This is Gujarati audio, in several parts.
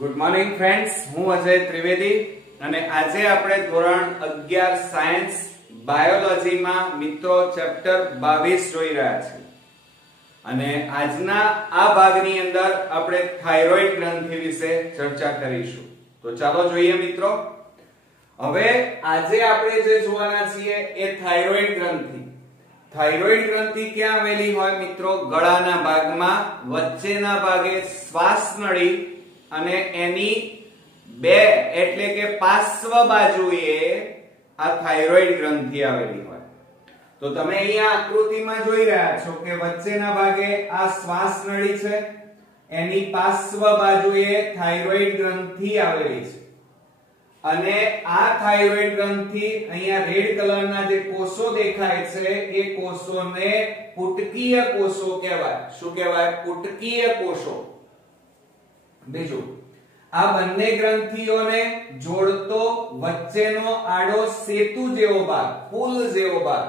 ગુડ મોર્નિંગ ફ્રેન્ડ્સ, હું અજય ત્રિવેદી અને આજે આપણે ધોરણ 11 સાયન્સ બાયોલોજીમાં મિત્રો ચેપ્ટર 22 જોઈ રહ્યા છીએ અને આજના આ ભાગની અંદર આપણે થાઇરોઇડ ગ્રંથિ વિશે ચર્ચા કરીશું. તો ચાલો જોઈએ મિત્રો. હવે આજે આપણે જે જોવાના છીએ એ થાઇરોઇડ ગ્રંથિ. થાઇરોઇડ ગ્રંથિ ક્યાં આવેલી હોય મિત્રો? ગળાના ભાગમાં વચ્ચેના ભાગે શ્વાસ નળી અને એની બે એટલે કે પાર્શ્વ બાજુએ આ થાઇરોઇડ ગ્રંથિ આવેલી હોય. તો તમે અહીંયા આકૃતિમાં જોઈ રહ્યા છો કે વચ્ચેના ભાગે આ શ્વાસ નળી છે, એની પાર્શ્વ બાજુએ થાઇરોઇડ ગ્રંથિ આવેલી છે અને આ થાઇરોઇડ ગ્રંથિ અહીંયા રેડ કલરના જે કોષો દેખાય છે એ કોષોને પુટકીય કોષો કહેવાય. શું કહેવાય? પુટકીય કોષો. બીજું, આ બંને ગ્રંથિઓને જોડતો વચ્ચેનો આડો સેતુ જેવો ભાગ, પુલ જેવો ભાગ,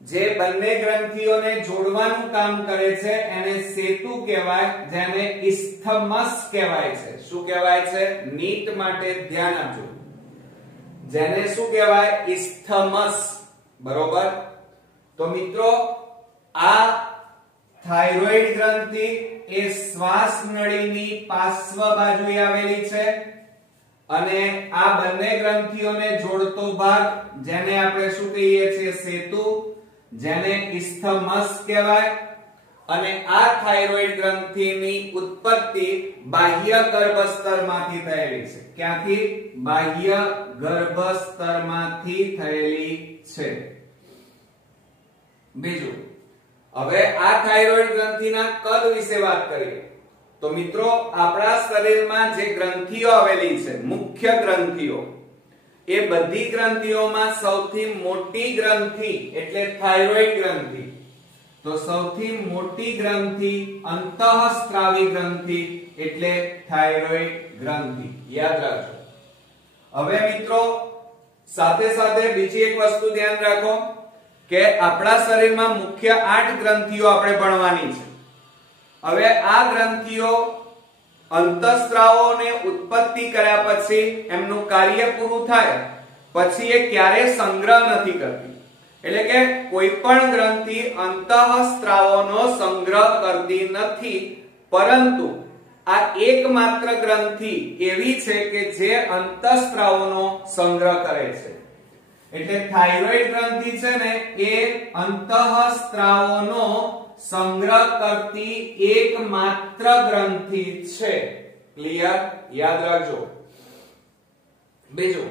જે બંને ગ્રંથિઓને જોડવાનું કામ કરે છે એને સેતુ કહેવાય, જેને ઇસ્થમસ કહેવાય છે. શું કહેવાય છે? નીટ માટે ધ્યાન આપજો. જેને શું કહેવાય? ઇસ્થમસ. બરોબર. તો મિત્રો, આ થાઇરોઇડ ગ્રંથિ એ શ્વાસ નળીની પાર્શ્વ બાજુએ આવેલી છે અને આ બંને ગ્રંથિઓને જોડતો ભાગ, જેને આપણે શું કહીએ છીએ? સેતુ, જેને ઇસ્થમસ કહેવાય. અને આ થાઇરોઇડ ગ્રંથિની ઉત્પત્તિ બાહ્ય ગર્ભસ્તરમાંથી થયેલી છે. ક્યાંથી? બાહ્ય ગર્ભસ્તરમાંથી થયેલી છે. બીજું, હવે આ થાઇરોઇડ ગ્રંથિના કદ વિશે વાત કરીએ તો મિત્રો, આપણા શરીરમાં જે ગ્રંથિઓ આવેલી છે, મુખ્ય ગ્રંથિઓ, એ બધી ગ્રંથિઓમાં સૌથી મોટી ગ્રંથિ એટલે થાઇરોઇડ ગ્રંથિ. તો સૌથી મોટી ગ્રંથિ અંતઃસ્ત્રાવી ગ્રંથિ એટલે થાઇરોઇડ ગ્રંથિ. યાદ રાખજો. હવે મિત્રો, સાથે સાથે બીજી એક વસ્તુ ધ્યાન રાખો કે આપણા શરીરમાં મુખ્ય 8 ગ્રંથિઓ આપણે ભણવાની છે. હવે આ ગ્રંથિઓ અંતઃસ્ત્રાવોને ઉત્પત્તિ કર્યા પછી એમનું કાર્ય પૂરું થાય પછી એ ક્યારે સંગ્રહ નથી કરતી. એટલે કે કોઈ પણ ગ્રંથિ અંતઃસ્ત્રાવોનો સંગ્રહ કરતી નથી, પરંતુ આ એકમાત્ર ગ્રંથિ એવી છે કે જે અંતઃસ્ત્રાવોનો સંગ્રહ કરે છે. એટલે થાઇરોઇડ ગ્રંથિ છે ને એ અંતઃસ્ત્રાવોનો સંગ્રહ કરતી એકમાત્ર ગ્રંથિ છે. ક્લિયર? યાદ રાખજો. બીજું,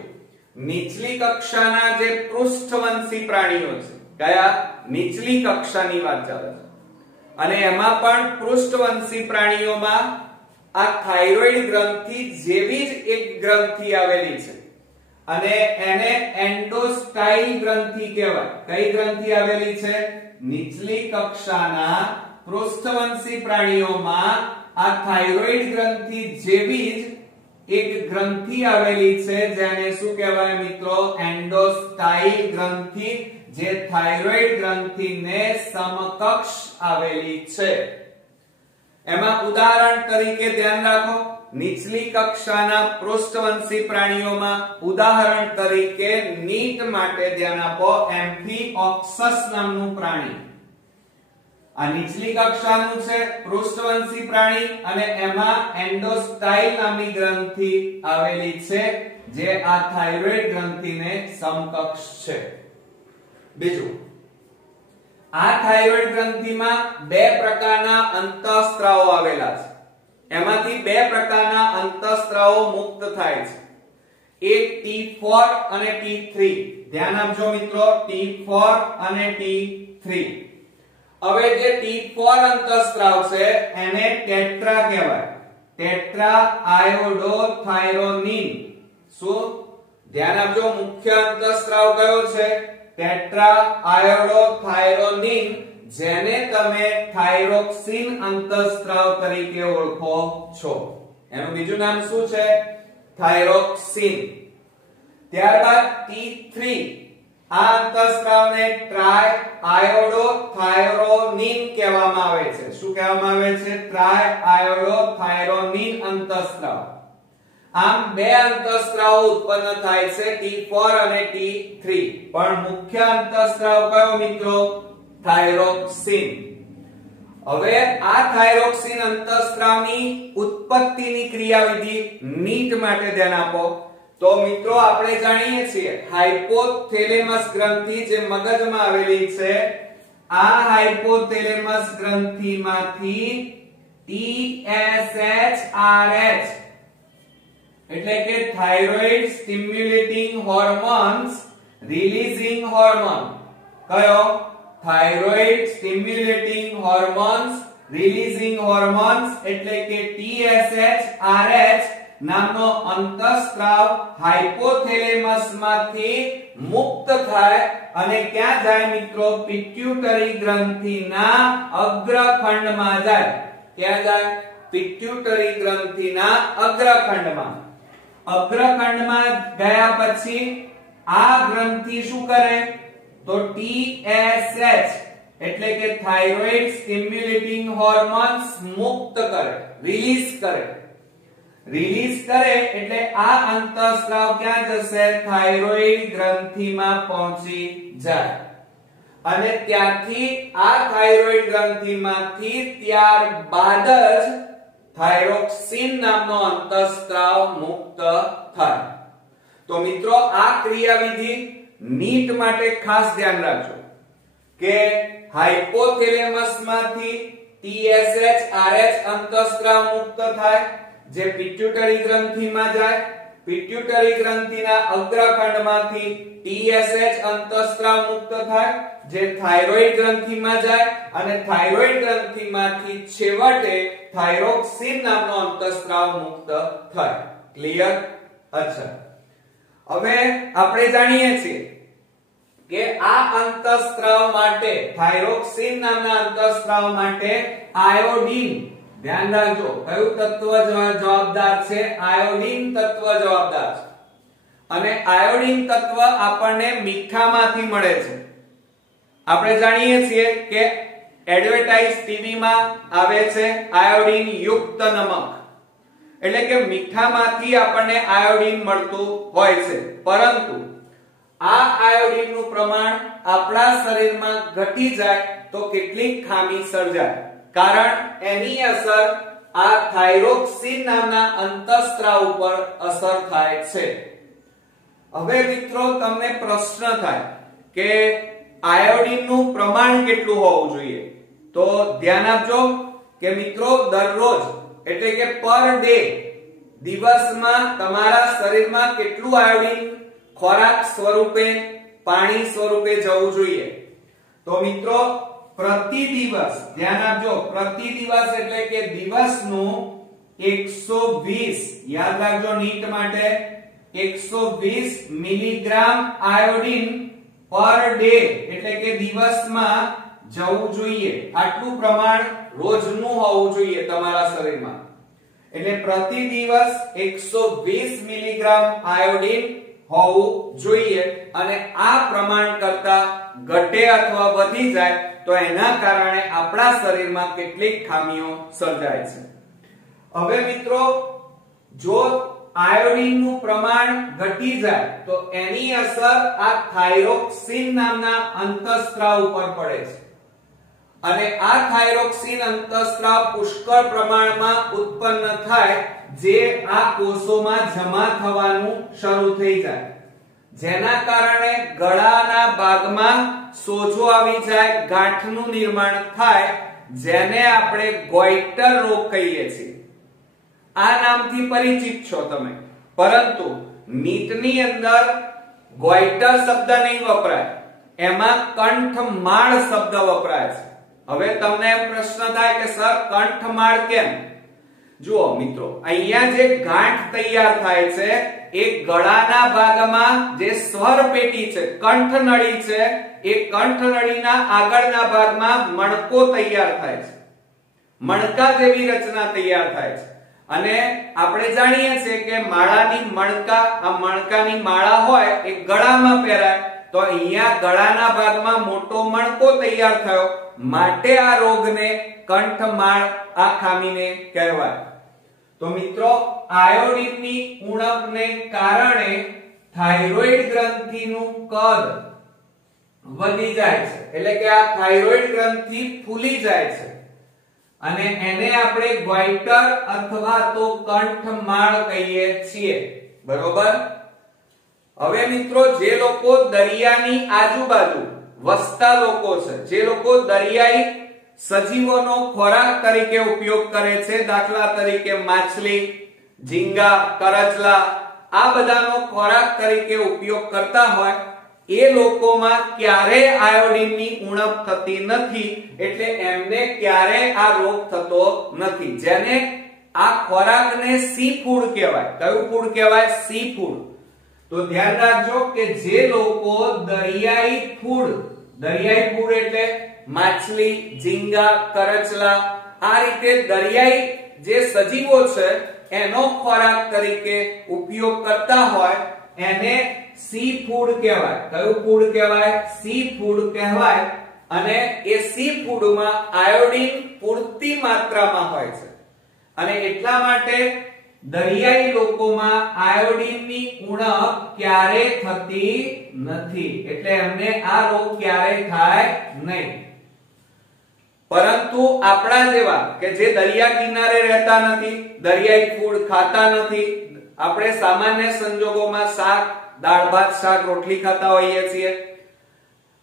નીચલી કક્ષાના જે પૃષ્ઠવંશી પ્રાણીઓ છે, કયા? નીચલી કક્ષાની વાત ચાલે છે અને એમાં પણ પૃષ્ઠવંશી પ્રાણીઓમાં આ થાઇરોઇડ ગ્રંથિ જેવી જ એક ગ્રંથિ આવેલી છે અને એને એન્ડોસ્ટાઇલ ગ્રંથિ કહેવાય. કઈ ગ્રંથિ આવેલી છે? નીચલી કક્ષાના પૃષ્ઠવંશી પ્રાણીઓમાં આ થાઇરોઇડ ગ્રંથિ જેવી જ એક ગ્રંથિ આવેલી છે, જેને શું કહેવાય મિત્રો? એન્ડોસ્ટાઇલ ગ્રંથિ, જે થાઇરોઇડ ગ્રંથિને સમકક્ષ આવેલી છે. એમાં ઉદાહરણ તરીકે ધ્યાન રાખો, નીચલી કક્ષાના પૃષ્ઠવંશી પ્રાણીઓમાં ઉદાહરણ તરીકે નીટ માટે ધ્યાન આપો, એમ્ફિઓક્સસ નામનું પ્રાણી. આ નીચલી કક્ષાનું છે, પૃષ્ઠવંશી પ્રાણી, અને એમાં એન્ડોસ્ટાઇલ નામની ગ્રંથિ આવેલી છે, જે આ થાઇરોઇડ ગ્રંથિને સમકક્ષ છે. બીજું, આ થાઇરોઇડ ગ્રંથિમાં બે પ્રકારના અંતઃસ્ત્રાવો આવેલા છે. એમાંથી બે પ્રકારના અંતઃસ્ત્રાવો મુક્ત થાય છે. એક T4 અને T3. ધ્યાન આપજો મિત્રો, T4 અને T3. હવે જે T4 અંતઃસ્ત્રાવ છે એને ટેટ્રા કહેવાય, ટેટ્રા આયોડોથાયરોનિન. શું? ધ્યાન આપજો, મુખ્ય અંતઃસ્ત્રાવ કયો છે? ટેટ્રા આયોડોથાયરોનિન, જેને તમે થાઇરોક્સિન અંતઃસ્ત્રાવ તરીકે ઓળખો છો. એનું બીજું નામ શું છે? થાઇરોક્સિન. ત્યારબાદ T3. આ અંતઃસ્ત્રાવને ટ્રાયઆયોડોથાયરોનિન કહેવામાં આવે છે. શું કહેવામાં આવે છે? ટ્રાયઆયોડોથાયરોનિન અંતઃસ્ત્રાવ. આમ બે અંતઃસ્ત્રાવો ઉત્પન્ન થાય છે T4 અને T3, પણ મુખ્ય અંતઃસ્ત્રાવ કયો મિત્રો? થાઇરોક્સિન. હવે આ થાઇરોક્સિન અંતઃસ્ત્રાવની ઉત્પત્તિની ક્રિયાવિધિ નીટ માટે ધ્યાન આપો. તો મિત્રો આપણે જાણીએ છીએ હાઇપોથેલેમસ ગ્રંથિ જે મગજમાં આવેલી છે, આ હાઇપોથેલેમસ ગ્રંથિમાંથી TSHRH એટલે કે thyroid stimulating hormones releasing hormone. કયો? Thyroid stimulating hormones releasing hormones એટલે કે TSHRH નામનો અંતઃસ્ત્રાવ હાઇપોથેલેમસ માંથી મુક્ત થાય અને ક્યાં જાય મિત્રો? પિટ્યુટરી ગ્રંથિના અગ્રખંડમાં જાય. ક્યાં જાય? પિટ્યુટરી ગ્રંથિના અગ્રખંડમાં. અગ્રખંડમાં ગયા પછી આ ગ્રંથિ શું કરે? તો TSH એટલે કે થાઇરોઇડ સ્ટિમ્યુલેટિંગ હોર્મોન્સ મુક્ત કરે, રિલીઝ કરે. રિલીઝ કરે એટલે આ અંતઃસ્ત્રાવ ક્યાં જશે? થાઇરોઇડ ગ્રંથિમાં પહોંચી જાય અને ત્યાંથી આ થાઇરોઇડ ગ્રંથિમાંથી ત્યારબાદ જ થાઇરોક્સિન નામનો અંતઃસ્ત્રાવ મુક્ત થાય. તો મિત્રો આ ક્રિયાવિધિ નીટ માટે ખાસ ધ્યાન રાખજો કે હાઇપોથેલેમસ માંથી TSHRH અંતઃસ્ત્રાવ મુક્ત થાય જે પિટ્યુટરી ગ્રંથિમાં જાય. પિટ્યુટરી ગ્રંથિના અગ્રખંડમાંથી TSH અંતઃસ્ત્રાવ મુક્ત થાય જે થાઇરોઇડ ગ્રંથિમાં જાય અને થાઇરોઇડ ગ્રંથિમાંથી છેવટે થાઇરોક્સિન નામનો અંતઃસ્ત્રાવ મુક્ત થાય. ક્લિયર? અચ્છા, હવે આપણે જાણીએ છીએ કે આ અંતઃસ્ત્રાવ માટે, થાઇરોક્સિન નામના અંતઃસ્ત્રાવ માટે આયોડીન, ધ્યાન રાખજો કયું તત્વ જવાબદાર છે? આયોડીન તત્વ જવાબદાર છે. અને આયોડીન તત્વ આપણને મીઠામાંથી મળે છે. આપણે જાણીએ છીએ કે એડવર્ટાઇઝ ટીવી માં આવે છે આયોડીન યુક્ત નમક, એટલે કે મીઠામાંથી આપણને આયોડીન મળતું હોય છે. પરંતુ આ આયોડીનનું પ્રમાણ આપણા શરીરમાં ઘટી જાય તો કેટલીક ખામી સર્જાય, કારણ એની અસર આ થાઇરોક્સિન નામના અંતઃસ્ત્રાવ ઉપર અસર થાય છે. હવે મિત્રો તમને પ્રશ્ન થાય કે આયોડીનનું પ્રમાણ કેટલું હોવું જોઈએ? તો ધ્યાન આપજો કે મિત્રો દરરોજ એટલે કે પર ડે, દિવસમાં તમારા શરીરમાં કેટલું આયોડીન ખોરાક સ્વરૂપે, પાણી સ્વરૂપે જવું જોઈએ? તો મિત્રો પ્રતિ દિવસ, ધ્યાન આપજો, પ્રતિ દિવસ એટલે કે દિવસનું 120, યાદ રાખજો નીટ માટે, 120 મિલીગ્રામ આયોડીન પર ડે એટલે કે દિવસમાં જવું જોઈએ. આટલું પ્રમાણ રોજનું હોવું જોઈએ તમારા શરીરમાં. એટલે પ્રતિ દિવસ 120 મિલીગ્રામ આયોડીન હોવું જોઈએ અને આ પ્રમાણ કરતા ઘટે અથવા વધી જાય તો એના કારણે આપણા શરીરમાં કેટલીક ખામીઓ સર્જાય છે. હવે મિત્રો જો આયોડીનનું પ્રમાણ ઘટી જાય તો એની અસર આ થાઇરોક્સિન નામના અંતઃસ્ત્રાવ ઉપર પડે છે અને આ થાઇરોક્સિન અંતઃસ્ત્રાવ પુષ્કળ પ્રમાણમાં ઉત્પન્ન થાય જે આ કોષોમાં જમા થવાનું શરૂ થઈ જાય, જેના કારણે ગળાના ભાગમાં સોજો આવી જાય, ગાંઠનું નિર્માણ થાય, જેને આપણે ગોઈટર રોગ કહીએ છીએ. આ નામથી પરિચિત છો તમે, પરંતુ નીટની અંદર ગોઈટર શબ્દ નહીં વપરાય, એમાં કંઠમાળ શબ્દ વપરાય છે. હવે તમને એમ પ્રશ્ન થાય કે સર કંઠમાળ કેમ? જુઓ મિત્રો, અહીંયા જે ગાંઠ તૈયાર થાય છે એ ગળાના ભાગમાં જે સ્વર પેટી છે, કંઠનળી છે, એ કંઠનળીના આગળના ભાગમાં મણકો તૈયાર થાય છે, મણકા જેવી રચના તૈયાર થાય છે. અને આપણે જાણીએ છીએ કે માળાની મણકા, આ મણકાની માળા હોય એ ગળામાં પહેરાય, તો અહીંયા ગળાના ભાગમાં મોટો મણકો તૈયાર થયો, માટે આ રોગને કંઠમાળ, આ ખામીને કહેવાય. તો મિત્રો, આયોડિનની ઉણપને કારણે થાઇરોઇડ ગ્રંથિનું કદ વધી જાય છે, એટલે કે આ થાઇરોઇડ ગ્રંથિ ફૂલી જાય છે અને એને આપણે ગ્વાઇટર અથવા તો કંઠમાળ કહીએ છીએ. બરોબર. હવે મિત્રો, જે લોકો દરિયાની આજુબાજુ વસતા લોકો છે, જે લોકો દરિયાઈ સજીવોનો ખોરાક તરીકે ઉપયોગ કરે છે, દાખલા તરીકે માછલી, ઝીંગા, કરચલા, આ બધાનો ખોરાક તરીકે ઉપયોગ કરતા હોય, એ લોકોમાં ક્યારે આયોડિનની ઉણપ થતી નથી, એટલે એમને ક્યારે આ રોગ થતો નથી. જેને આ ખોરાકને સી ફૂડ કહેવાય. કયું ફૂડ કહેવાય? C food. તો ધ્યાન રાખજો કે જે લોકો દરિયાઈ ફૂડ એટલે માછલી, ઝીંગા, કરચલા, આ રીતે દરિયાઈ જે સજીવો છે એનો ખોરાક તરીકે ઉપયોગ કરતા હોય એને સી ફૂડ કહેવાય. કયું ફૂડ કહેવાય? સી ફૂડ કહેવાય. અને એ સી ફૂડમાં આયોડિન પૂરતી માત્રામાં હોય છે અને એટલા માટે દરિયાઈ લોકોમાં આયોડિનની ઉણપ ક્યારે થતી નથી, એટલે એમને આ રોગ ક્યારે થાય નહીં. પરંતુ આપણા જેવા કે જે દરિયા કિનારે રહેતા નથી, દરિયાઈ ફૂડ ખાતા નથી, આપણે સામાન્ય સંજોગોમાં શાક, દાળ ભાત, શાક, રોટલી ખાતા હોઈએ છીએ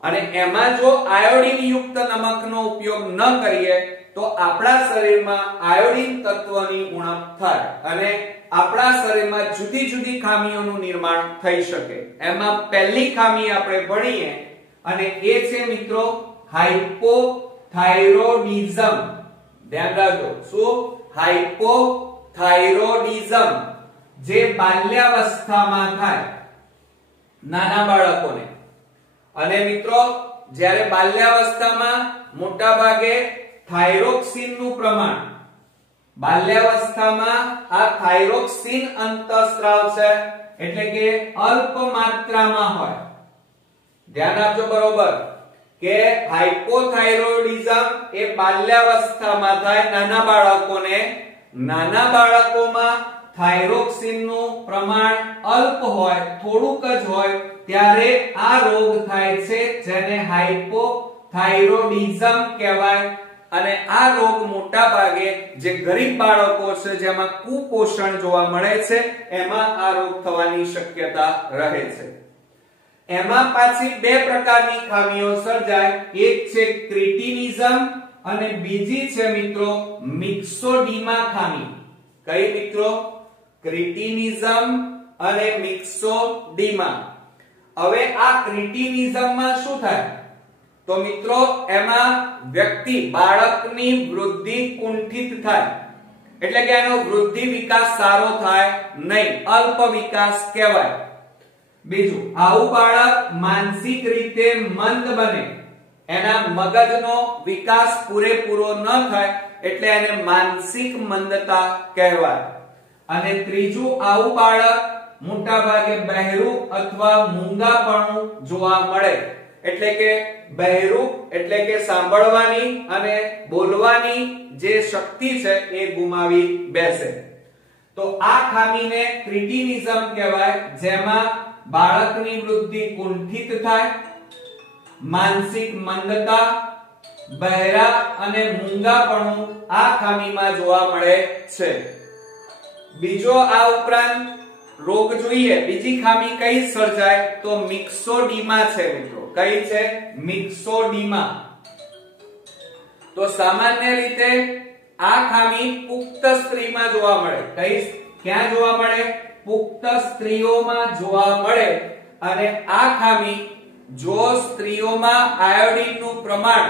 અને એમાં જો આયોડિન યુક્ત નમકનો ઉપયોગ ન કરીએ તો આપણા શરીરમાં આયોડિન તત્વની ઉણપ થાય અને આપણા શરીરમાં જુદી જુદી ખામીઓનું નિર્માણ થઈ શકે. એમાં પહેલી ખામી આપણે ભણીએ અને એ છે મિત્રો હાઇપોથાઇરોડિઝમ. ધ્યાન રાખજો. શું? હાઇપોથાઇરોડિઝમ, જે બાલ્યાવસ્થામાં થાય નાના બાળકોને. અને મિત્રો, જ્યારે બાલ્યાવસ્થામાં મોટા ભાગે થાઇરોક્સિન નું પ્રમાણ, બાલ્યાવસ્થામાં આ થાઇરોક્સિન અંતઃસ્રાવ છે એટલે કે અલ્પ માત્રામાં હોય. ધ્યાન આપજો બરોબર કે હાઇપોથાઇરોઇડિઝમ એ બાલ્યાવસ્થામાં થાય નાના બાળકોને. નાના બાળકોમાં થાઇરોક્સિન નું પ્રમાણ અલ્પ હોય, થોડુંક જ હોય, ત્યારે આ રોગ થાય છે જેને હાઇપોથાઇરોડિઝમ કહેવાય. અને આ રોગ મોટા ભાગે જે ગરીબ બાળકો છે જેમાં કુપોષણ જોવા મળે છે એમાં આ રોગ થવાની શક્યતા રહે છે. એમાં પાછી બે પ્રકારની ખામીઓ સર્જાય. એક છે ક્રિટિનિઝમ અને બીજી છે મિત્રો મિક્સોડીમા ખામી. કઈ મિત્રો? ક્રિટિનિઝમ અને મિક્સોડીમા. હવે આ ક્રિટિનિઝમમાં શું થાય? તો મિત્રો, એમાં વ્યક્તિ, બાળકની વૃદ્ધિ કુંઠિત થાય, એટલે કે એનો વૃદ્ધિ વિકાસ સારો થાય નહીં, અલ્પ વિકાસ કહેવાય. બીજું, આવું બાળક માનસિક રીતે મંદ બને, એના મગજનો વિકાસ પૂરેપૂરો ન થાય એટલે એને માનસિક મંદતા કહેવાય. અને ત્રીજું, આવું બાળક મોટા ભાગે બહેરું અથવા મૂંગાપણું જોવા મળે, એટલે કે બહેરું એટલે કે સાંભળવાની અને બોલવાની જે શક્તિ છે એ ગુમાવી બેસે. તો આ ખામીને ક્રિટિનિઝમ કહેવાય, જેમાં બાળકની વૃદ્ધિ કુંઠિત થાય, માનસિક મંદતા, બહેરા અને મૂંગાપણું આ ખામીમાં જોવા મળે છે. બીજો આ ઉપરાંત રોગ જોઈએ, બીજી ખામી કઈ સર્જાય? તો મિક્સોડીમા છે મિત્રો. કઈ છે? મિક્સોડીમા. તો સામાન્ય રીતે આ ખામી પુખ્ત સ્ત્રીમાં જોવા મળે. કઈ? ક્યાં જોવા મળે? પુખ્ત સ્ત્રીઓમાં જોવા મળે. અને આ ખામી જો સ્ત્રીઓમાં આયોડિનનું પ્રમાણ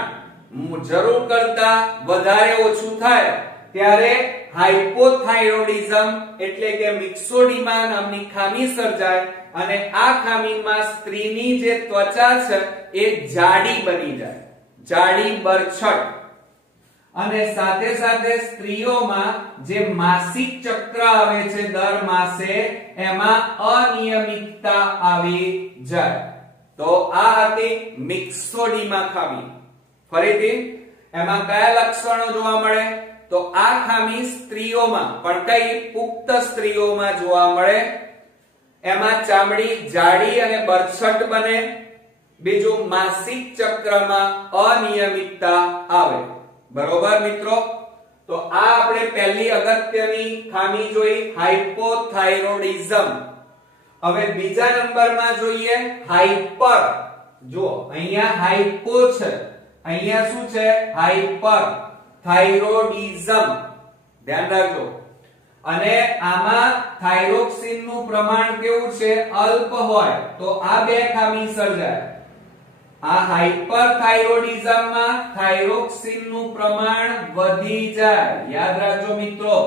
જરૂર કરતા વધારે ઓછું થાય ત્યારે હાઇપોથાઇરોડિઝમ એટલે કે મિક્સોડીમા નામની ખામી સર્જાય અને આ ખામીમાં સ્ત્રીની જે ત્વચા છે એ જાડી બની જાય, જાડી બરછટ. અને સાથે સાથે સ્ત્રીઓમાં જે માસિક ચક્ર આવે છે દર માસે, એમાં અનિયમિતતા આવી જાય. તો આ હતી મિક્સોડીમા ખામી. ફરીથી એમાં કયા લક્ષણો જોવા મળે? તો આ ખામી સ્ત્રીઓમાં, પણ કઈ? પુખ્ત સ્ત્રીઓમાં જોવા મળે. એમાં ચામડી જાડી અને બરછટ બને. બીજું, માસિક ચક્રમાં અનિયમિતતા આવે. બરોબર મિત્રો? તો આ આપણે પહેલી અગત્યની ખામી જોઈ, હાઇપોથાઇરોઇડિઝમ. હવે બીજા નંબરમાં જોઈએ હાઇપર. જો અહીંયા હાઇપો છે, અહીંયા શું છે? હાઇપર થાઇરોઇડિઝમ. ધ્યાન રાખજો. અને આમાં થાઇરોક્સિન નું પ્રમાણ કેવું છે? અલ્પ હોય તો આ બે ખામી સર્જાય. આ હાઇપરથાઇરોઇડિઝમ માં થાઇરોક્સિન નું પ્રમાણ વધી જાય. યાદ રાખજો મિત્રો.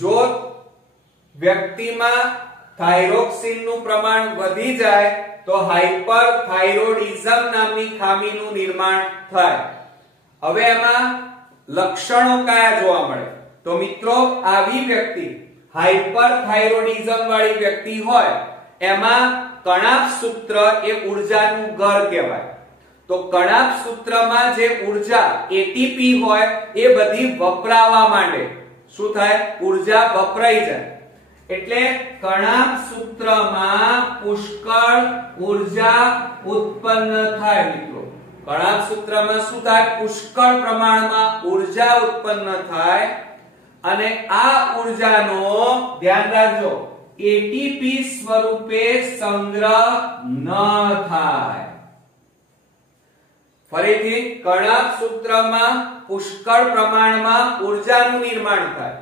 જો વ્યક્તિમાં થાઇરોક્સિન નું પ્રમાણ વધી જાય તો હાઇપરથાઇરોઇડિઝમ નામની ખામીનું નિર્માણ થાય. હવે એમાં લક્ષણો કયા જોવા મળે? તો મિત્રો આવી વ્યક્તિ, હાઇપરથાઇરોઇડિઝમ વાળી વ્યક્તિ હોય, એમાં કણાભ સૂત્ર એ ઉર્જાનું ઘર કહેવાય. તો કણાભ સૂત્રમાં જે ઉર્જા એટીપી હોય એ બધી વપરાવા માંડે. શું થાય? ઉર્જા વપરાઈ જાય. એટલે કણાભ સૂત્રમાં પુષ્કળ ઉર્જા ઉત્પન્ન થાય મિત્રો. કણાભ સૂત્રમાં શું થાય? પુષ્કળ પ્રમાણમાં ઉર્જા ઉત્પન્ન થાય. અને આ ઉર્જાનો, ધ્યાન રાખજો, એટીપી સ્વરૂપે સંગ્રહ ન થાય. ફરીથી, કણાભ સૂત્રમાં પુષ્કળ પ્રમાણમાં ઉર્જાનું નિર્માણ થાય.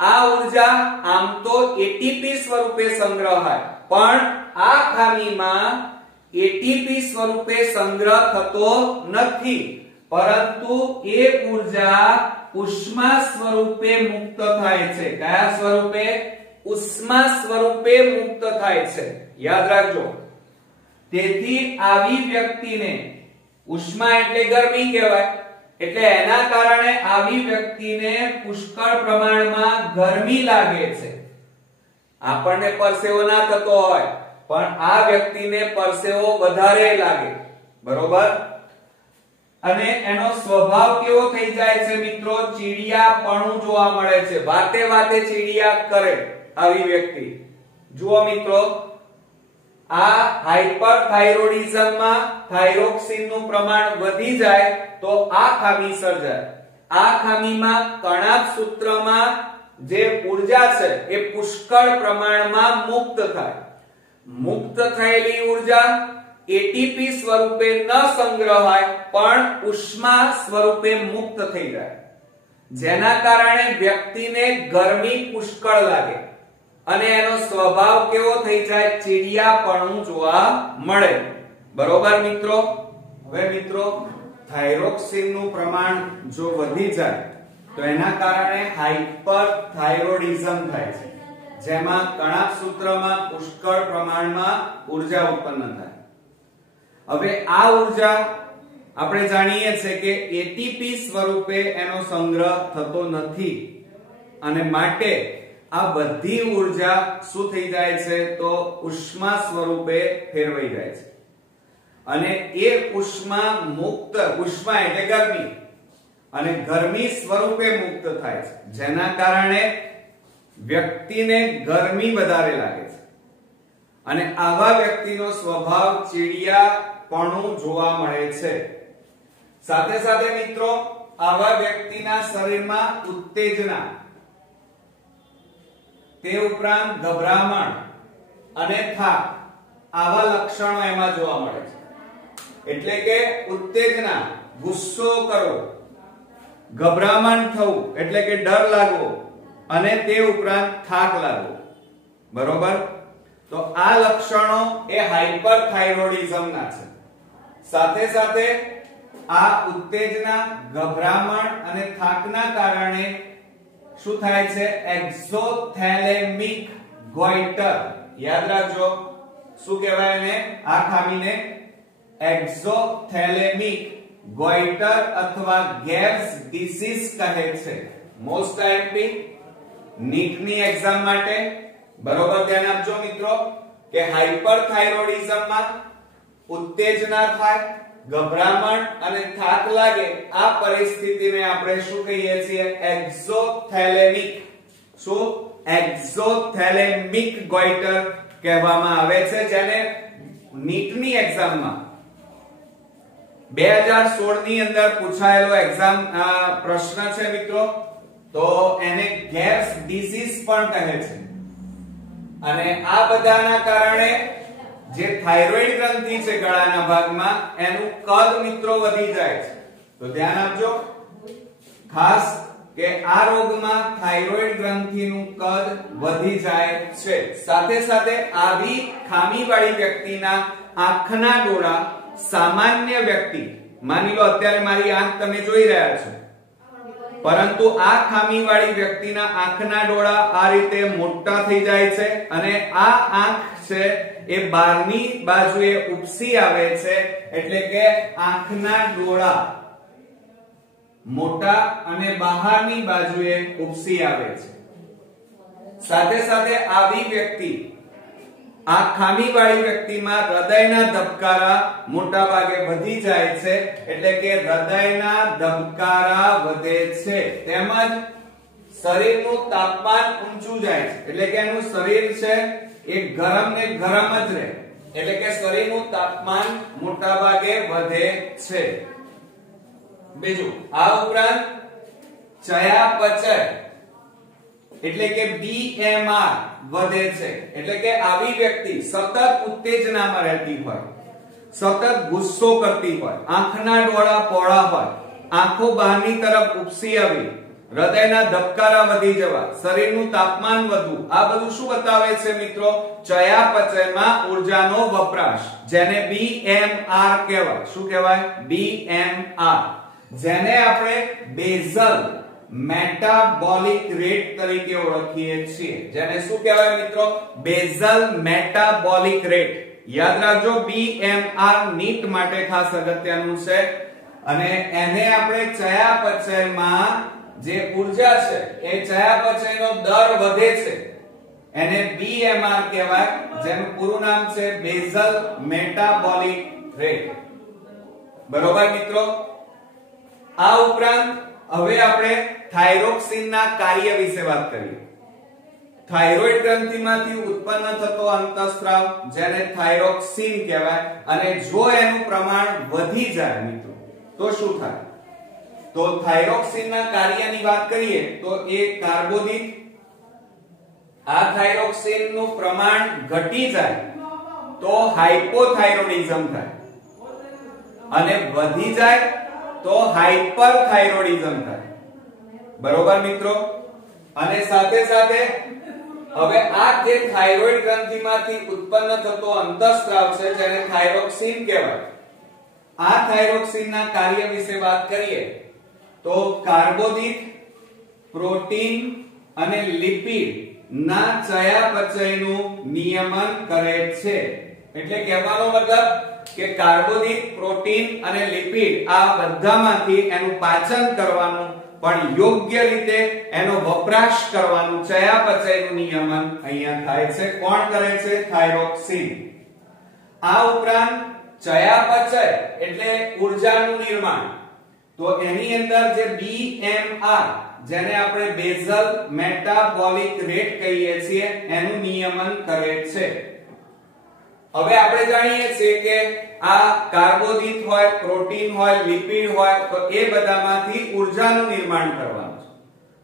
આ ઉર્જા આમ તો એટીપી સ્વરૂપે સંગ્રહાય, પણ આ ખામીમાં એટીપી સ્વરૂપે સંગ્રહ થતો નથી, પરંતુ એ ઉર્જા ઉષ્મા સ્વરૂપે મુક્ત થાય છે. કયા સ્વરૂપે? ઉષ્મા સ્વરૂપે મુક્ત થાય છે. યાદ રાખજો. તેથી આવી વ્યક્તિને, ઉષ્મા એટલે ગરમી કહેવાય, એટલે એના કારણે આવી વ્યક્તિને પુષ્કળ પ્રમાણમાં ગરમી લાગે છે. આપણને પરસેવો ના થતો હોય, પણ આ વ્યક્તિને પરસેવો વધારે લાગે. બરોબર? અને એનો સ્વભાવ કેવો થઈ જાય છે મિત્રો? ચીડિયાપણું જોવા મળે છે. વાતે વાતે ચીડિયા કરે આવી વ્યક્તિ. જુઓ મિત્રો, આ હાઇપરથાઇરોઇડિઝમમાં થાઇરોક્સિન નું પ્રમાણ વધી જાય તો આ ખામી સર્જાય. આ ખામીમાં કણાભ સૂત્રમાં જે ઉર્જા છે એ પુષ્કળ પ્રમાણમાં મુક્ત થાય. મુક્ત થયેલી ઉર્જા એટીપી સ્વરૂપે ન સંગ્રહાય, પણ ઉષ્મા સ્વરૂપે મુક્ત થઈ જાય, જેના કારણે વ્યક્તિને ગરમી પુષ્કળ લાગે અને એનો સ્વભાવ કેવો થઈ જાય? ચીડિયાપણું જોવા મળે. બરોબર મિત્રો? હવે મિત્રો, થાઇરોક્સિન નું પ્રમાણ જો વધી જાય તો એના કારણે હાઇપરથાઇરોઇડિઝમ થાય છે, જેમાં કણાભ સૂત્રમાં પુષ્કળ પ્રમાણમાં ઉર્જા ઉત્પન્ન થાય. હવે આ ઉર્જા આપણે જાણીએ છીએ કે એટીપી સ્વરૂપે એનો સંગ્રહ થતો નથી, અને માટે આ બધી ઉર્જા શું થઈ જાય છે? તો ઉષ્મા સ્વરૂપે ફેરવાઈ જાય છે. અને એ ઉષ્મા મુક્ત, ઉષ્મા એટલે ગરમી, અને ગરમી સ્વરૂપે મુક્ત થાય છે, જેના કારણે વ્યક્તિને ગરમી વધારે લાગે છે. અને આવા વ્યક્તિનો સ્વભાવ ચીડિયાપણું જોવા મળે છે. સાથે સાથે મિત્રો, આવા વ્યક્તિના શરીરમાં ઉત્તેજના, તે ઉપરાંત ગભરામણ અને થાક, આવા લક્ષણો એમાં જોવા મળે છે. એટલે કે ઉત્તેજના, ગુસ્સો કરવો, ગભરામણ થવું એટલે કે ડર લાગવો, અને તે ઉપરાંત થાક લાગવો. બરોબર? તો આ લક્ષણો એ હાઇપરથાઇરોઇડિઝમના છે. સાથે સાથે આ ઉત્તેજના, ગભરામણ અને થાકના કારણે શું થાય છે? એક્ઝોથેલેમિક ગોઈટર. યાદ રાખજો, શું કહેવાય એને? આ ખામીને એક્ઝોથેલેમિક ગોઈટર અથવા ગેબ્સ ડિસીઝ કહે છે. મોસ્ટ આઈએમપી નીટની એક્ઝામ માટે બરોબર ધ્યાન આપજો મિત્રો. કે હાઇપરથાઇરોઇડિઝમમાં ઉત્તેજના થાય, ગભરામણ અને થાક લાગે, આ પરિસ્થિતિને આપણે શું કહીએ છીએ? એક્ઝોથેલેમિક. શું? એક્ઝોથેલેમિક ગોઈટર કહેવામાં આવે છે, જેને નીટની એક્ઝામમાં 2016 ની અંદર પૂછાયેલો એક્ઝામ પ્રશ્ન છે મિત્રો. તો એને ગેર્સ ડિસીઝ પણ કહે છે. અને આ બધાના કારણે જે થાઇરોઇડ ગ્રંથિ છે ગળાના ભાગમાં, એનું કદ મિત્રો વધી જાય છે. તો ધ્યાન આપજો ખાસ કે આ રોગમાં થાઇરોઇડ ગ્રંથિનું કદ વધી જાય છે. સાથે સાથે આવી ખામીવાળી વ્યક્તિના આંખના ડોળા સામાન્ય વ્યક્તિ, માની લો અત્યારે મારી આંખ તમે જોઈ રહ્યા છો, પરંતુ આ ખામીવાળી વ્યક્તિના આંખના ડોળા આ રીતે મોટા થઈ જાય છે અને આ આંખ છે એ બહારની બાજુએ ઉપસી આવે છે, એટલે કે આંખના ડોળા મોટા અને બહારની બાજુએ ઉપસી આવે છે. સાથે સાથે આવી વ્યક્તિ, આ ખામીવાળી વ્યક્તિમાં હૃદયના ધબકારા મોટા ભાગે વધી જાય છે, એટલે કે હૃદયના ધબકારા વધે છે. તેમજ શરીરનું તાપમાન ઊંચું જાય છે, એટલે કે એનું શરીર છે એ ગરમ ને ગરમ જ રહે, એટલે કે શરીરનું તાપમાન મોટા ભાગે વધે છે. બીજું, આ ઉપરાંત ચયાપચય એટલે કે BMR વધે છે, એટલે કે આવી વ્યક્તિ સતત ઉત્તેજનામાં રહેતી હોય, સતત ગુસ્સો કરતી હોય, આંખના ડોળા પહોળા હોય, આંખો બહારની તરફ ઉપસી આવી, હૃદયના ધબકારા વધી જવા, શરીરનું તાપમાન વધવું, આ બધું શું બતાવે છે મિત્રો? ચયાપચયમાં ઊર્જાનો વપરાશ, જેને BMR કહેવાય. શું કહેવાય? BMR, જેને આપણે બેઝલ મેટાબોલિક રેટ તરીકે ઓળખીએ છીએ. જેને શું કહેવાય મિત્રો? Basal metabolic rate. યાદ રાખજો, BMR નીટ માટે ખાસ અગત્યનું છે. અને એને આપણે ચયાપચયમાં જે ઊર્જા છે એ ચયાપચયનો દર વધે છે, એને BMR કહેવાય, જેનું પૂરું નામ છે બેઝલ મેટાબોલિક રેટ. બરોબર મિત્રો? આ ઉપરાંત હવે આપણે થાઇરોક્સિનના કાર્ય વિશે વાત કરીએ. થાઇરોઇડ ગ્રંથિમાંથી ઉત્પન્ન થતો અંતઃસ્ત્રાવ, જેને થાઇરોક્સિન કહેવાય, અને જો એનું પ્રમાણ વધી જાય મિત્રો તો શું થાય? તો થાઇરોક્સિનના કાર્યની વાત કરીએ તો એ કાર્બોદિત, આ થાઇરોક્સિનનું પ્રમાણ ઘટી જાય તો હાઇપોથાઇરોઇડિઝમ થાય, અને વધી જાય તો હાઇપરથાઇરોઇડિઝમ થાય. બરોબર મિત્રો? અને સાથે સાથે હવે આ જે થાઇરોઇડ ગ્રંથિમાંથી ઉત્પન્ન થતો અંતઃસ્ત્રાવ છે, જેને થાઇરોક્સિન કહેવાય, આ થાઇરોક્સિનના કાર્ય વિશે વાત કરીએ તો કાર્બોદિત, પ્રોટીન અને લિપિડ ના ચયાપચયનું નિયમન કરે છે. એટલે કહેવાનો મતલબ કે કાર્બોદિત, પ્રોટીન અને લિપિડ આ બધામાંથી એનું પાચન કરવાનું, પણ યોગ્ય રીતે એનો વપરાશ કરવાનું, ચયાપચયનું નિયમન અહીંયા થાય છે. કોણ કરે છે? થાઇરોક્સિન. આ ઉપરાંત ચયાપચય એટલે ઊર્જાનું નિર્માણ, તો એની અંદર જે BMR, જેને આપણે બેઝલ મેટાબોલિક રેટ કહીએ છીએ, એનું નિયમન કરે છે. હવે આપણે જાણીએ છીએ કે આ કાર્બોદિત હોય, પ્રોટીન હોય, લિપિડ હોય, તો એ બધામાંથી ઊર્જાનું નિર્માણ કરવાનું છે,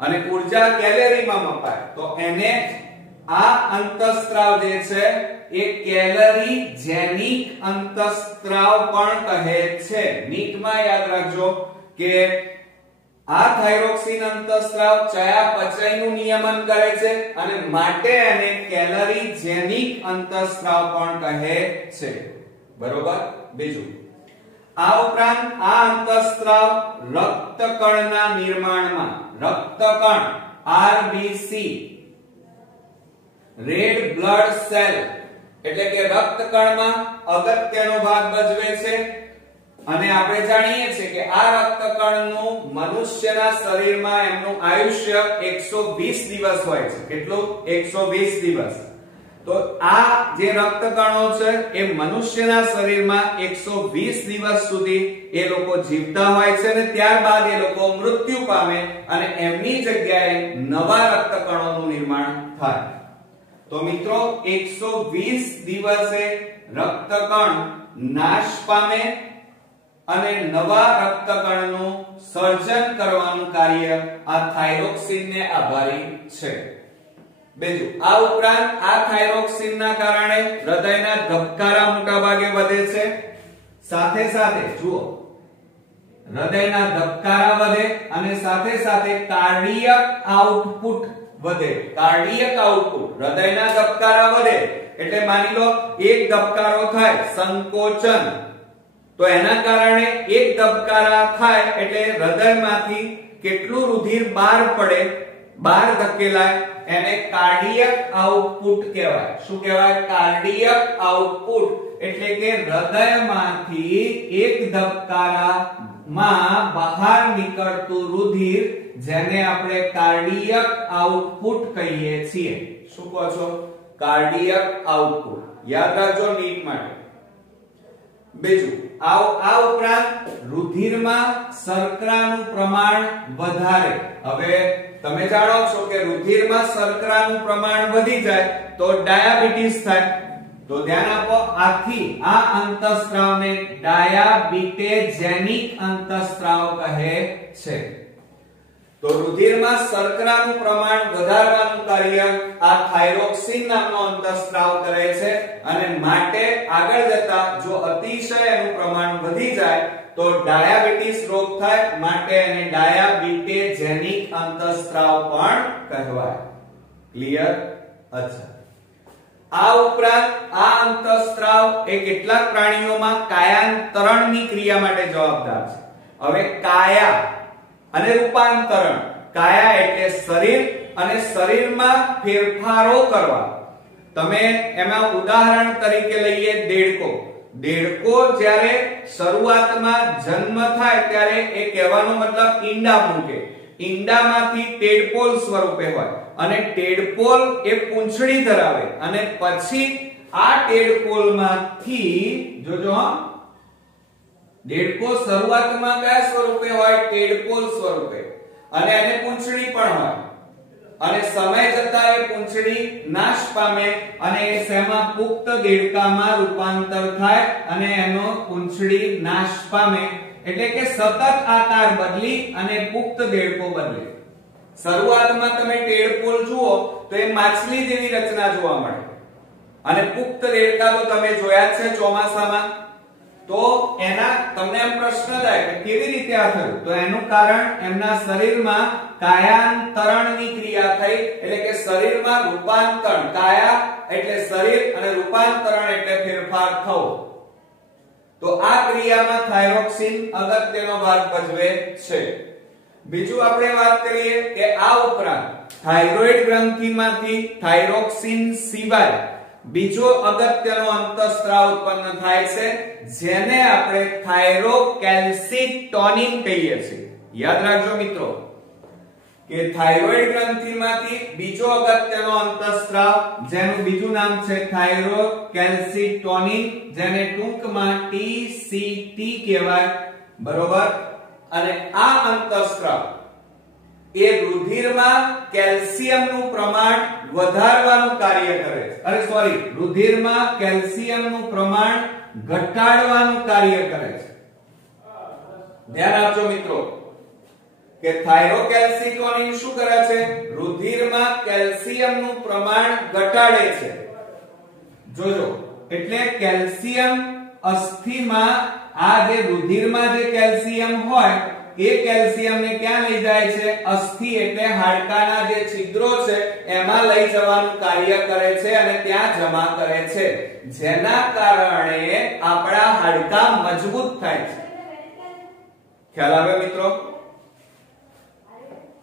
અને ઊર્જા કેલરીમાં મપાય, તો એને આ અંતઃસ્ત્રાવ જે છે એ કેલરી જેનિક અંતઃસ્ત્રાવ પણ કહે છે. નીટમાં યાદ રાખજો કે આ થાઇરોક્સિન અંતઃસ્ત્રાવ ચયાપચયનું નિયમન કરે છે, અને માટે એને કેલરી જેનિક અંતઃસ્ત્રાવ પણ કહે છે. બરોબર? બીજું, આ ઉપરાંત આ અંતઃસ્ત્રાવ રક્તકણના નિર્માણમાં, રક્તકણ RBC, રેડ બ્લડ સેલ એટલે કે રક્તકણમાં અગત્યનો ભાગ ભજવે છે. અને આપણે જાણીએ છીએ કે આ રક્તકણનું મનુષ્યના શરીરમાં એમનું આયુષ્ય 120 દિવસ હોય છે. કેટલું? 120 દિવસ. તો આ જે રક્તકણો છે એ મનુષ્યના શરીરમાં 120 દિવસ સુધી એ લોકો જીવતા હોય છે અને ત્યારબાદ એ લોકો મૃત્યુ પામે અને એમની જગ્યાએ નવા રક્તકણોનું નિર્માણ થાય. તો મિત્રો 120 દિવસે રક્તકણ નાશ પામે અને નવા રક્તકણનું સર્જન કરવાનું કાર્ય આ થાઇરોક્સિનને આભારી છે. બીજું, આ ઉપરાંત આ થાઇરોક્સિનના કારણે હૃદયના ધબકારા મોટા ભાગે વધે છે. સાથે સાથે જુઓ, હૃદયના ધબકારા વધે અને સાથે સાથે કાર્ડિયક આઉટપુટ વધે. કાર્ડિયક આઉટપુટ, હૃદયના ધબકારા વધે એટલે માની લો એક ધબકારો થાય સંકોચન, તો એના કારણે એક ધબકારા થાય એટલે હૃદયમાંથી કેટલું રુધિર બહાર પડે, બહાર ધકેલાય, એને કાર્ડિયક આઉટપુટ કહેવાય. શું કહેવાય? Cardiac output. એટલે કે હૃદયમાંથી એક ધબકારામાં બહાર નીકળતું રુધિર, જેને આપણે કાર્ડિયક આઉટપુટ કહીએ છીએ. શું કહો છો? Cardiac output. યાદ રાખજો નીટ માટે. બીજું, આ ઉપરાંત રુધિરમાં શર્કરાનું પ્રમાણ વધારે. હવે તમે જાણો છો કે રુધિરમાં શર્કરાનું પ્રમાણ વધી જાય તો ડાયાબિટીસ થાય. તો ધ્યાન આપો, આથી આ અંતઃસ્ત્રાવને ડાયાબિટેજેનિક અંતઃસ્ત્રાવ કહે છે. તો રુધિરમાં શર્કરાનું પ્રમાણ વધારવાનું કાર્ય આ થાઇરોક્સિન નામનો અંતઃસ્ત્રાવ કરે છે અને માટે આગળ જતા જો અતિશય એનું પ્રમાણ વધી જાય તો ડાયાબિટીસ રોગ થાય, માટે એને ડાયાબિટેજેનિક અંતઃસ્ત્રાવ પણ કહેવાય. ક્લિયર? અચ્છા, આ ઉપરાંત આ અંતઃસ્ત્રાવ એ કેટલાક પ્રાણીઓમાં કાયાંતરણની ક્રિયા માટે જવાબદાર છે. હવે કાયા અને રૂપાંતરણ. કાયા એટલે શરીર અને શરીરમાં ફેરફારો કરવા. તમે એમાં ઉદાહરણ તરીકે લઈએ દેડકો. દેડકો જ્યારે શરૂઆતમાં જન્મ થાય ત્યારે એ કહેવાનો મતલબ ઈંડા મૂકે. ઈંડામાંથી ટેડપોલ સ્વરૂપે હોય અને ટેડપોલ એ પૂંછડી ધરાવે અને પછી આ ટેડપોલમાંથી જોજો, દેડકો શરૂઆતમાં કયા સ્વરૂપે હોય? ટેડપોલ સ્વરૂપે, અને એને પૂંછડી પણ હોય અને સમય જતા એ પૂંછડી નાશ પામે અને એ શેમાં? પુખ્ત દેડકામાં રૂપાંતર થાય અને એનો પૂંછડી નાશ પામે. એટલે કે સતત આકાર બદલી અને પુખ્ત દેડકો બદલે. શરૂઆતમાં તમે ટેડપોલ જુઓ તો એ માછલી જેવી રચના જોવા મળે અને પુખ્ત દેડકા તો તમે જોયા જ છે ચોમાસામાં. તો એના તમને એમ પ્રશ્ન થાય કે કેવી રીતે આ થયું? તો એનું કારણ એમના શરીરમાં કાયાંતરણની ક્રિયા થઈ. એટલે કે શરીરમાં રૂપાંતરણ. કાયા એટલે શરીર અને રૂપાંતરણ એટલે ફેરફાર થવો. તો આ ક્રિયામાં થાઇરોક્સિન અગત્યનો ભાગ ભજવે છે. બીજું આપણે વાત કરીએ કે આ ઉપરાંત થાઇરોઇડ ગ્રંથિમાંથી થાઇરોક્સિન સિવાય બીજો અગત્યનો અંતઃસ્ત્રાવ ઉત્પન્ન થાય છે, જેને આપણે થાઇરોકેલ્સિટોનિન કહીએ છીએ. યાદ રાખજો મિત્રો કે થાઇરોઇડ ગ્રંથિમાંથી બીજો અગત્યનો અંતઃસ્ત્રાવ, જેનું બીજું નામ છે થાઇરોકેલ્સિટોનિન, જેને ટૂંકમાં TCT કહેવાય. બરોબર? અને આ અંતઃસ્ત્રાવ એ રુધિરમાં કેલ્શિયમનું પ્રમાણ વધારવાનું કાર્ય કરે છે. રુધિરમાં કેલ્શિયમનું પ્રમાણ ઘટાડવાનું કાર્ય કરે છે. ધ્યાન આપજો મિત્રો કે થાઇરોકેલ્સિટોનિન શું કરે છે? રુધિરમાં કેલ્શિયમનું પ્રમાણ ઘટાડે છે. જોજો, એટલે કેલ્શિયમ અસ્થિમાં, આ જે રુધિરમાં જે કેલ્શિયમ હોય એ કેલ્શિયમને ક્યાં લઈ જાય છે? અસ્થિ એટલે હાડકાના જે છિદ્રો છે એમાં લઈ જવાનું કાર્ય કરે છે અને ત્યાં જમા કરે છે, જેના કારણે આપણા હાડકા મજબૂત થાય છે. ખ્યાલ આવે મિત્રો?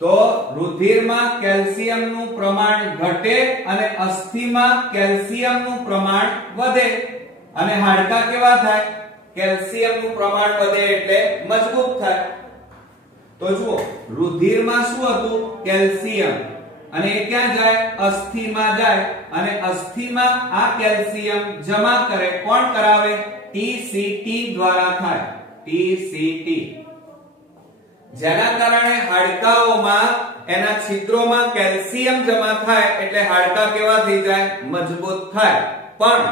તો રુધિરમાં કેલ્શિયમનું પ્રમાણ ઘટે અને અસ્થિમાં કેલ્શિયમનું પ્રમાણ વધે અને હાડકા કેવા થાય? કેલ્શિયમનું પ્રમાણ વધે એટલે મજબૂત થાય. તો જુઓ, રુધિરમાં શું હતું? કેલ્શિયમ. અને એ ક્યાં જાય? અસ્થિમાં જાય અને અસ્થિમાં આ કેલ્શિયમ જમા કરે. કોણ કરાવે? ટીસીટી દ્વારા થાય. ટીસીટી, જેના કારણે હાડકાઓમાં એના છિદ્રોમાં કેલ્શિયમ જમા થાય એટલે હાડકા કેવા થઈ જાય? મજબૂત થાય. પણ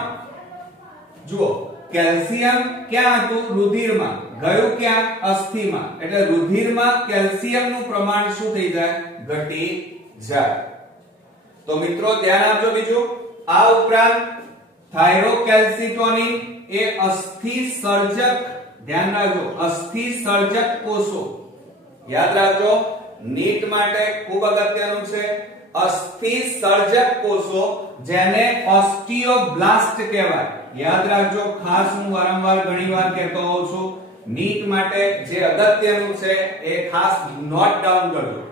જુઓ, કેલ્શિયમ ક્યાં હતું? રુધિરમાં. ગયું ક્યાં? અસ્થિમાં. એટલે રુધિરમાં કેલ્શિયમનું પ્રમાણ શું થઈ જાય? ઘટી જાય. તો મિત્રો ધ્યાન આપજો. બીજું, આ ઉપરાંત થાઇરોકેલ્સિટોનિન એ અસ્થિ સર્જક, ધ્યાન રાખજો, અસ્થિ સર્જક કોષો, યાદ રાખજો, નીટ માટે ખૂબ અગત્યનું છે. અસ્થિ સર્જક કોષો જેને ઓસ્ટિયોબ્લાસ્ટ કહેવાય. યાદ રાખજો, ખાસ હું વારંવાર ઘણીવાર કહેતો હોઉં છું, નીટ માટે જે અગત્યનું છે એ ખાસ નોટ ડાઉન કરજો.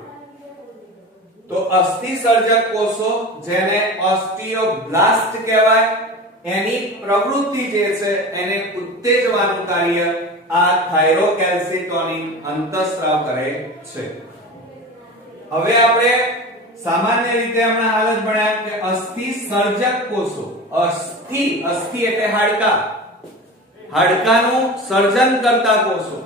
તો અસ્થિ સર્જક કોષો જેને ઓસ્ટિયોબ્લાસ્ટ કહેવાય, એની પ્રવૃત્તિ જે છે એને ઉત્તેજવાનું કાર્ય આ થાઇરોકેલ્સિટોનિન અંતઃસ્રાવ કરે છે. હવે આપણે સામાન્ય રીતે હમણાં હાલ જ ભણ્યા કે અસ્થિ સર્જક કોષો, અસ્થિ એટલે હાડકા, હાડકાનું સર્જન કરતા કોષો,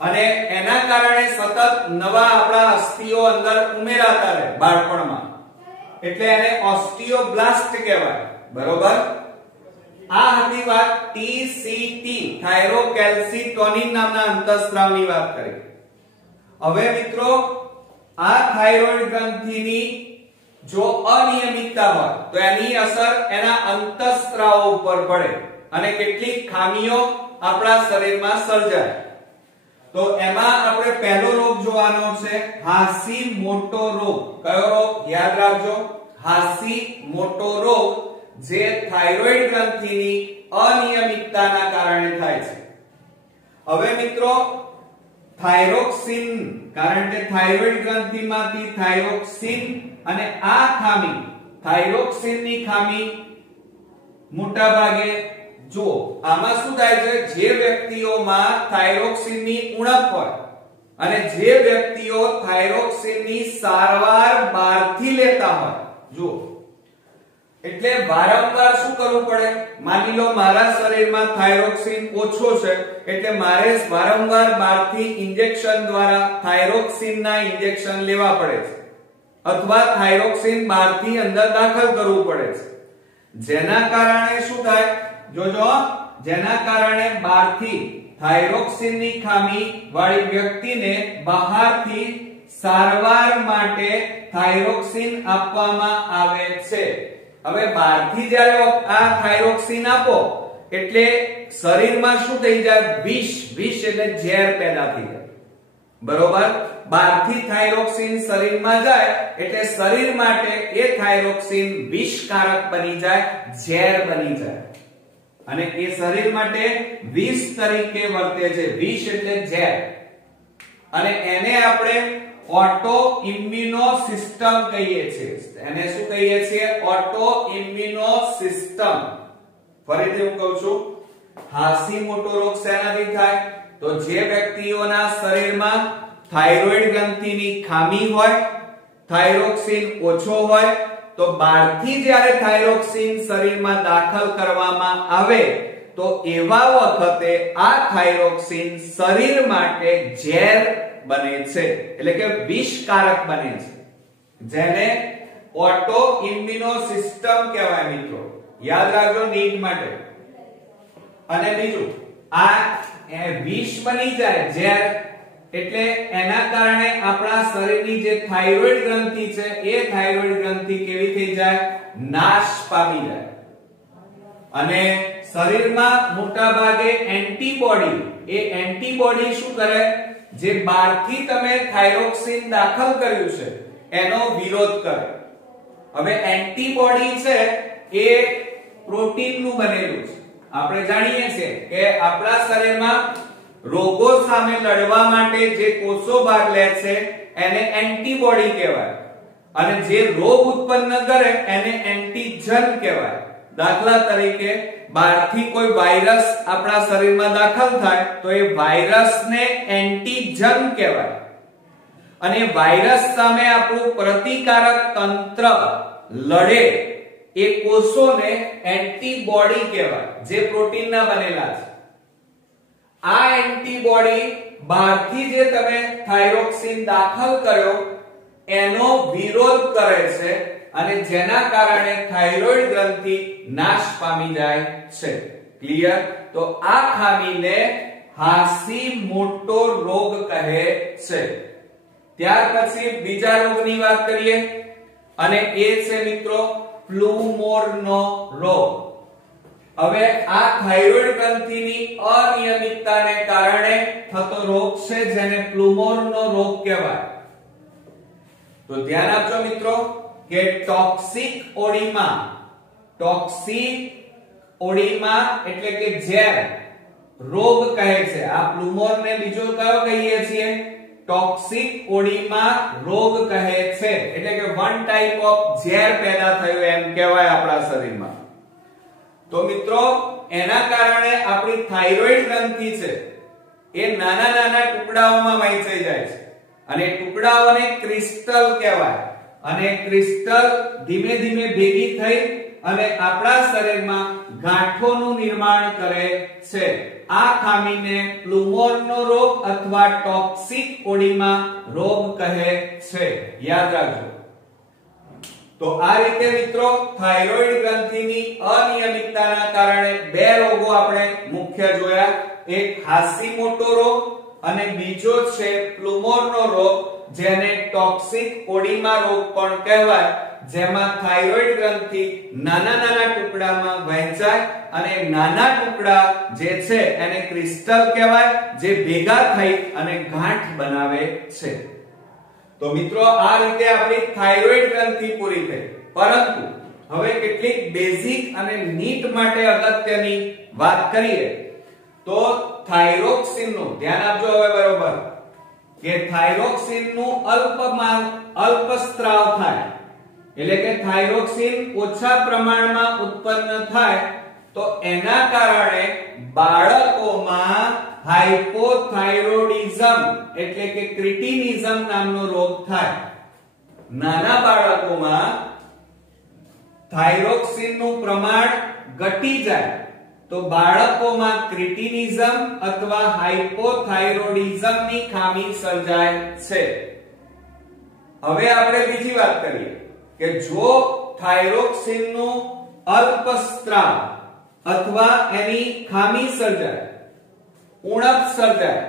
અને એના કારણે સતત નવા આપણા અસ્થિઓ અંદર ઉમેરાતા રહે બાળપણમાં, એટલે એને ઓસ્ટિયોબ્લાસ્ટ કહેવાય. બરોબર? આ હતી વાત ટીસીટી, થાઇરોકેલ્સિટોનિન નામના અંતઃસ્રાવની વાત કરી. હવે મિત્રો, આ થાઇરોઇડ ગ્રંથિની જો અનિયમિતતા હોય તો એની અસર એના અંતઃસ્રાવો ઉપર પડે અને કેટલીક ખામીઓ આપણા શરીરમાં સર્જાય. તો એમાં આપણે પહેલો રોગ જોવાનો છે હાશીમોટો રોગ. કયો રોગ? યાદ રાખજો, હાશીમોટો રોગ, જે થાઇરોઇડ ગ્રંથિની અનિયમિતતાના કારણે થાય છે. હવે મિત્રો, થાઇરોક્સિન, કારણ કે થાઇરોઇડ ગ્રંથિમાંથી થાઇરોક્સિન અને આ ખામી, થાઇરોક્સિનની ખામી મોટા ભાગે જુઓ આમાં શું થાય છે? જે વ્યક્તિઓમાં થાઇરોક્સિનની ઉણપ હોય અને જે વ્યક્તિઓ થાઇરોક્સિનની સારવાર બહારથી લેતા હોય, જુઓ, એટલે વારંવાર શું કરવું પડે? માની લો મારા શરીરમાં થાઇરોક્સિન ઓછો છે એટલે મારે વારંવાર બહારથી ઇન્જેક્શન દ્વારા થાઇરોક્સિનના ઇન્જેક્શન લેવા પડે છે, અથવા થાઇરોક્સિન બહારથી અંદર દાખલ કરવું પડે છે. જેના કારણે શું થાય? જોજો, જેના કારણે બહારથી થાઇરોક્સિનની ખામી વાળી વ્યક્તિને બહારથી સારવાર માટે થાઇરોક્સિન આપવામાં આવે છે. હવે બહારથી જ્યારે આ થાઇરોક્સિન આપો એટલે શરીરમાં શું થઈ જાય? વિષ એટલે ઝેર પેદા થઈ જાય. બરોબર? બહારથી થાઇરોક્સિન શરીરમાં જાય એટલે શરીર માટે એ થાઇરોક્સિન વિષકારક બની જાય, ઝેર બની જાય, અને એ શરીર માટે વિષ તરીકે વર્તે છે. વિષ એટલે ઝેર, અને એને આપણે ઓટો ઇમ્યુનો સિસ્ટમ કહીએ છીએ. એને શું કહીએ છીએ? Auto immuno system. ફરીથી હું કહું છું, હાશીમોટો રોગ શેનાથી થાય? તો જે વ્યક્તિઓના શરીરમાં થાઇરોઇડ ગ્રંથિની ખામી હોય, થાઇરોક્સિન ઓછો હોય, તો બહારથી જ્યારે થાઇરોક્સિન શરીરમાં દાખલ કરવામાં આવે તો એવા વખતે આ થાઇરોક્સિન શરીર માટે ઝેર બને છે, એટલે કે વિષકારક બને છે, જેને ઓટો ઇમ્યુનો સિસ્ટમ કહેવાય. મિત્રો યાદ રાખજો નીટ માટે. અને બીજું, આ વિષ બની જાય, ઝેર, એટલે એના કારણે આપણા શરીરની જે થાઇરોઇડ ગ્રંથિ છે એ થાઇરોઇડ ગ્રંથિ કેવી થઈ જાય? નાશ પામી જાય. અને શરીરમાં મોટા ભાગે એન્ટીબોડી, એ એન્ટીબોડી શું કરે? જે બહારથી તમે થાઇરોક્સિન દાખલ કર્યું છે એનો વિરોધ કરે. હવે એન્ટીબોડી છે એ પ્રોટીનનું બનેલું છે. આપણે જાણીએ છીએ કે આપણા શરીરમાં રોગો સામે લડવા માટે જે કોષો ભાગ લે છે એને એન્ટીબોડી કહેવાય, અને જે રોગ ઉત્પન્ન કરે એને એન્ટીજન કહેવાય. દાખલા તરીકે બહારથી કોઈ વાયરસ આપણા શરીરમાં દાખલ થાય તો એ વાયરસને એન્ટીજન કહેવાય. અને વાયરસ સામે આપણું પ્રતિકારક તંત્ર લડે એ કોષોને એન્ટીબોડી કહેવાય, જે પ્રોટીનના બનેલા છે. આ એન્ટીબોડી બહારથી જે તમે થાઇરોક્સિન દાખલ કર્યો એનો વિરોધ કરે છે અને જેના કારણે થાઇરોઇડ ગ્રંથિ નાશ પામી જાય છે. ક્લિયર? તો આ ખામીને હાશીમોટો રોગ કહે છે. ત્યાર પછી બીજા રોગની વાત કરીએ અને એ છે મિત્રો પ્લુમોરનો રોગ. હવે આ થાઇરોઇડ ગ્રંથિની અનિયમિતતાને કારણે થતો રોગ છે જેને પ્લુમોરનો રોગ કહેવાય. તો ધ્યાન આપજો મિત્રો કે ટોક્સિક ઓડીમા એટલે કે ઝેર રોગ કહે છે. આ પ્લુમોરને બીજો કયો કહીએ છીએ? ટોક્સિક ઓડીમા રોગ કહે છે. એટલે કે વન ટાઈપ ઓફ ઝેર પેદા થયું એમ કહેવાય આપણા શરીરમાં. તો મિત્રો એના કારણે આપણી થાઇરોઇડ ગ્રંથિ છે એ નાના નાના ટુકડાઓમાં વહેંચાઈ જાય છે અને ટુકડાઓને ક્રિસ્ટલ કહેવાય. અને ક્રિસ્ટલ ધીમે ધીમે ભેગી થઈ અને આપણા શરીરમાં ગાંઠોનું નિર્માણ કરે છે. આ ખામીને પ્લુમોરનો રોગ અથવા ટોક્સિક ઓડીમા રોગ કહે છે. યાદ રાખજો. તો આ રીતે મિત્રો થાઇરોઇડ ગ્રંથિની અનિયમિતતાના કારણે બે રોગો આપણે મુખ્ય જોયા. એક હાશીમોટો રોગ અને બીજો છે પ્લુમોરનો રોગ, જેને ટોક્સિક ઓડીમા રોગ પણ કહેવાય, જેમાં થાઇરોઇડ ગ્રંથિ નાના નાના ટુકડામાં વહેંચાય અને નાના ટુકડા જે છે એને ક્રિસ્ટલ કહેવાય, જે ભેગા થઈ અને ગાંઠ બનાવે છે. તો મિત્રો આ રીતે આપણી થાઇરોઇડ ગ્રંથિ પૂરી થઈ. પરંતુ હવે કેટલીક બેઝિક અને નીટ માટે અગત્યની વાત કરીએ તો થાઇરોક્સિનનું ધ્યાન આપજો હવે બરોબર કે થાઇરોક્સિનનું અલ્પ સ્ત્રાવ થાય, એટલે કે થાઇરોક્સિન ઓછા પ્રમાણમાં ઉત્પન્ન થાય તો એના કારણે બાળકોમાં હાઇપોથાઇરોડિઝમ એટલે કે ક્રિટિનિઝમ નામનો રોગ થાય. નાના બાળકોમાં થાઇરોક્સિનનું પ્રમાણ ઘટી જાય તો બાળકોમાં ક્રિટિનિઝમ અથવા હાઇપોથાઇરોડિઝમની ખામી સર્જાય છે. હવે આપણે બીજી વાત કરીએ કે જો થાઇરોક્સિનનું અલ્પસ્ત્રાવ અથવા એની ખામી સર્જાય, ઉણપ સર્જાય,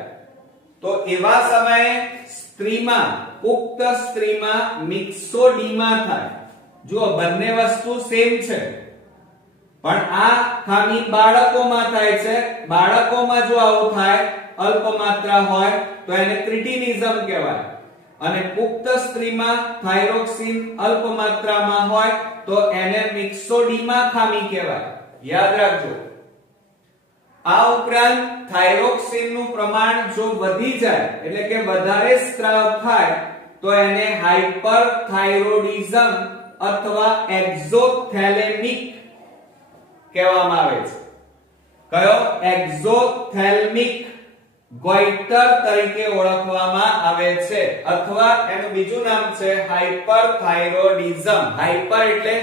તો એવા સમયે સ્ત્રીમાં પુખ્ત સ્ત્રીમાં મિક્સોડીમા થાય. જો બંને વસ્તુ સેમ છે પણ આ ખામી બાળકોમાં થાય છે. બાળકોમાં જો આવું થાય અલ્પ માત્રા હોય તો એને ક્રિટિનિઝમ કહેવાય અને પુખ્ત સ્ત્રીમાં થાઇરોક્સિન અલ્પ માત્રામાં હોય તો એને મિક્સોડીમા ખામી કહેવાય. યાદ રાખજો. આ ઉપરાંત થાઇરોક્સિનનું પ્રમાણ જો વધી જાય એટલે કે વધારે સ્ત્રાવ થાય તો એને હાઇપરથાઇરોડિઝમ અથવા એક્ઝોથેલેમિક કહેવામાં આવે છે. કયો? એક્ઝોથેલ્મિક ગોઈટર તરીકે ઓળખવામાં આવે છે અથવા એનું બીજું નામ છે હાઇપરથાઇરોડિઝમ. હાઇપર એટલે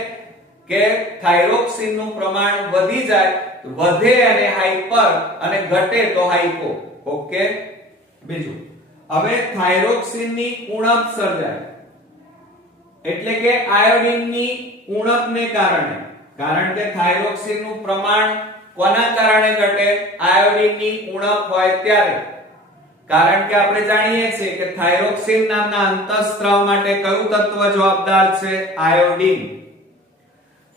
કે થાઇરોક્સિનનું પ્રમાણ વધી જાય, વધે અને હાઇપર અને ઘટે તો હાઇપો. ઓકે. બીજું, હવે થાઇરોક્સિનની ઉણપ સર્જાય એટલે કે આયોડિનની ઉણપને કારણે, કારણ કે થાઇરોક્સિનનું પ્રમાણ કોના કારણે ઘટે? આયોડિનની ઉણપ હોય ત્યારે. કારણ કે આપણે જાણીએ છીએ કે થાઇરોક્સિન નામના અંતઃસ્ત્રાવ માટે કયું તત્વ જવાબદાર છે? આયોડિન.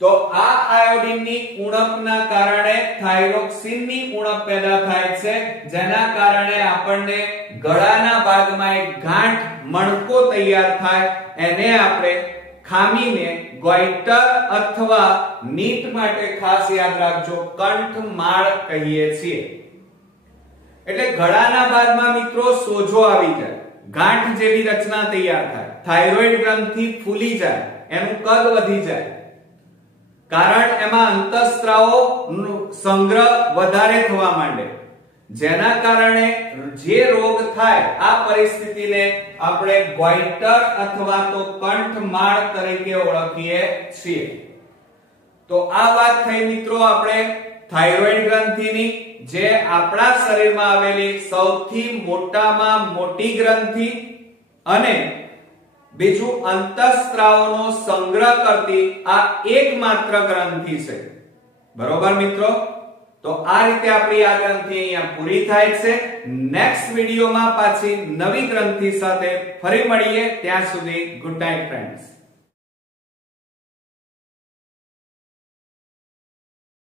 તો આ આયોડિનની ઉણપના કારણે થાઇરોક્સિનની ઉણપ પેદા થાય છે, જેના કારણે આપણને ગળાના ભાગમાં એક ગાંઠ મણકો તૈયાર થાય. એને આપણે ખામીને ગોઈટર અથવા નીટ માટે ખાસ યાદ રાખજો કંઠમાળ કહીએ છીએ. એટલે ગળાના ભાગમાં મિત્રો સોજો આવી જાય, ગાંઠ જેવી રચના તૈયાર થાય, થાઇરોઇડ ગ્રંથિ ફૂલી જાય, એનું કદ વધી જાય, કારણ એમાં અંતઃસ્ત્રાવો સંગ્રહ વધારે થવા માંડે જેના કારણે જે રોગ થાય આ પરિસ્થિતિને આપણે ગોઈટર અથવા તો કંઠમાળ તરીકે ઓળખીએ છીએ. તો આ વાત થઈ મિત્રો આપણે થાઇરોઇડ ગ્રંથિની, જે આપણા શરીરમાં આવેલી સૌથી મોટામાં મોટી ગ્રંથિ અને બીજું અંતઃસ્ત્રાવનો સંગ્રહ કરતી આ એકમાત્ર ગ્રંથિ છે. બરોબર મિત્રો? તો આ રીતે આપણી આ ગ્રંથિ અહીંયા પૂરી થાય છે. નેક્સ્ટ વિડિયોમાં પાછી નવી ગ્રંથિ સાથે ફરી મળીએ. ત્યાં સુધી ગુડ નાઇટ ફ્રેન્ડ્સ.